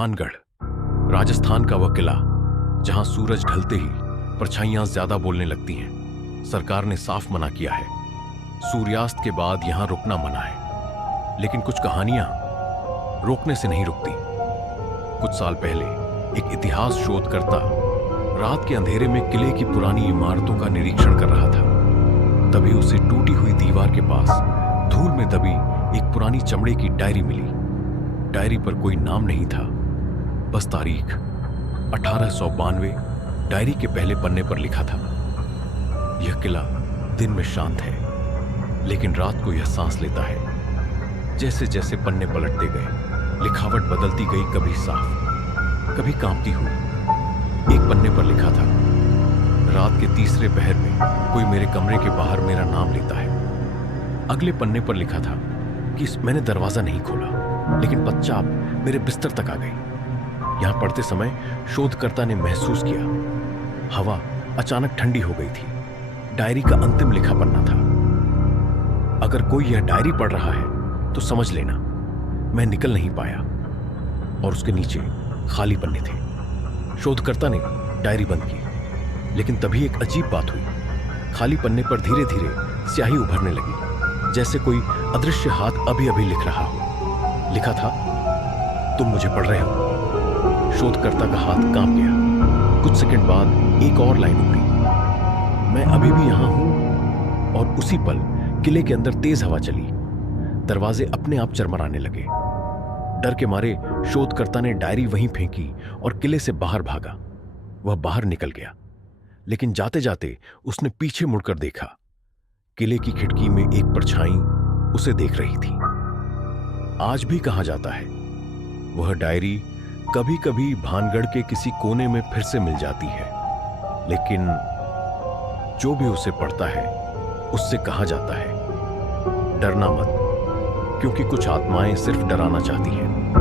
भानगढ़, राजस्थान का वह किला जहां सूरज ढलते ही परछाइयां ज्यादा बोलने लगती हैं। सरकार ने साफ मना किया है, सूर्यास्त के बाद यहां रुकना मना है। लेकिन कुछ कहानियां रोकने से नहीं रुकती। कुछ साल पहले एक इतिहास शोधकर्ता रात के अंधेरे में किले की पुरानी इमारतों का निरीक्षण कर रहा था। तभी उसे टूटी हुई दीवार के पास धूल में दबी एक पुरानी चमड़े की डायरी मिली। डायरी पर कोई नाम नहीं था, बस तारीख 1892 डायरी के पहले पन्ने पर लिखा था। यह किला दिन में शांत है, लेकिन रात को यह सांस लेता है। जैसे जैसे पन्ने पलटते गए, लिखावट बदलती गई, कभी साफ, कभी कांपती हुई। एक पन्ने पर लिखा था, रात के तीसरे पहर में कोई मेरे कमरे के बाहर मेरा नाम लेता है। अगले पन्ने पर लिखा था कि मैंने दरवाजा नहीं खोला, लेकिन पदचाप मेरे बिस्तर तक आ गई। यहां पढ़ते समय शोधकर्ता ने महसूस किया, हवा अचानक ठंडी हो गई थी। डायरी का अंतिम लिखा पन्ना था। अगर कोई यह डायरी पढ़ रहा है तो समझ लेना। मैं निकल नहीं पाया और उसके नीचे खाली पन्ने थे। शोधकर्ता ने डायरी बंद की, लेकिन तभी एक अजीब बात हुई। खाली पन्ने पर धीरे धीरे स्याही उभरने लगी, जैसे कोई अदृश्य हाथ अभी अभी लिख रहा हो। लिखा था, तुम मुझे पढ़ रहे हो। शोधकर्ता का हाथ कांप गया। कुछ सेकंड बाद एक और लाइन उभरी, मैं अभी भी यहां हूं। और उसी पल किले के अंदर तेज हवा चली। दरवाजे अपने आप चरमराने लगे। डर के मारे शोधकर्ता ने डायरी वहीं फेंकी और किले से बाहर भागा। वह बाहर निकल गया, लेकिन जाते जाते उसने पीछे मुड़कर देखा। किले की खिड़की में एक परछाई उसे देख रही थी। आज भी कहा जाता है, वह डायरी कभी कभी भानगढ़ के किसी कोने में फिर से मिल जाती है। लेकिन जो भी उसे पढ़ता है, उससे कहा जाता है, डरना मत, क्योंकि कुछ आत्माएं सिर्फ डराना चाहती हैं।